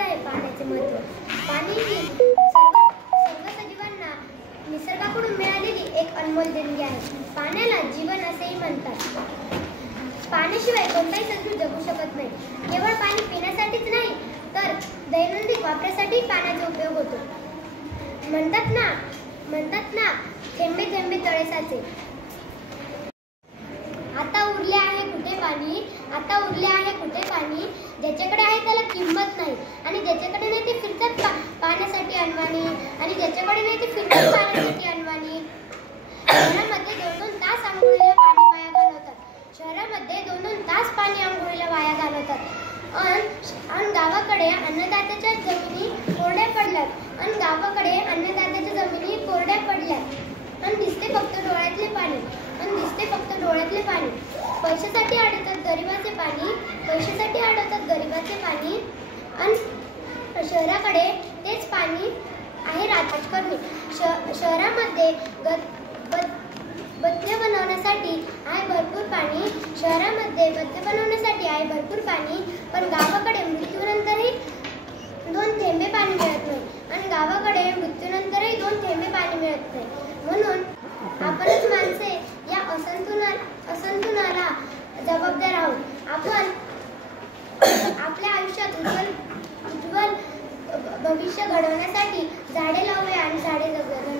समजत आहे पाण्याचे महत्त्व. पाणी ही सर्व सजीवांना निसर्गाकडून मिळालेली एक अनमोल देणगी आहे. पाण्याला जीवन असेही म्हणतात. पाण्याशिवाय कोणताही सजीव जगू शकत नाही. केवळ पाणी पिण्यासाठीच नाही तर दैनंदिन वापरासाठी पाण्याचा उपयोग होतो. म्हणतात ना थेंबे थेंबे तळे साचे. आता उरले आहे कुठे पाणी, आता उरले आहे कुठे पाणी. ज्याच्याकडे आहे त्याला किंमत नाही आणि ज्याच्याकडे नाही ते फिरतात पाण्यासाठी अनवाणी आणि ज्याच्याकडे नाही ते फिरतात पाण्यासाठी अनवाणी. शहरामध्ये 2-2 तास आंघोळीला पाणी वाया घालवतात. शहरामध्ये 2-2 तास पाणी आंघोळीला वाया घालवतात. आणि गावाकडे अन्नदात्याच्या जमिनी कोरड्या पडल्यात आणि दिसते फक्त डोळ्यातले पाणी. पैशासाठी अडवतात गरिबाचे पाणी आणि शहराकडे तेच पाणी आहे राजकारणी. शहरामध्ये बत्ते बनवण्यासाठी आहे भरपूर पाणी, पण गावाकडे मृत्यूनंतरही 2 थेंबे पाणी मिळत नाही. म्हणून आपणच माणसे या असंतुलनाला जबाबदार आहोत. आपण आपल्या आयुष्यात उज्ज्वल भविष्य घडवण्यासाठी झाडे लावूया आणि झाडे जगवूया.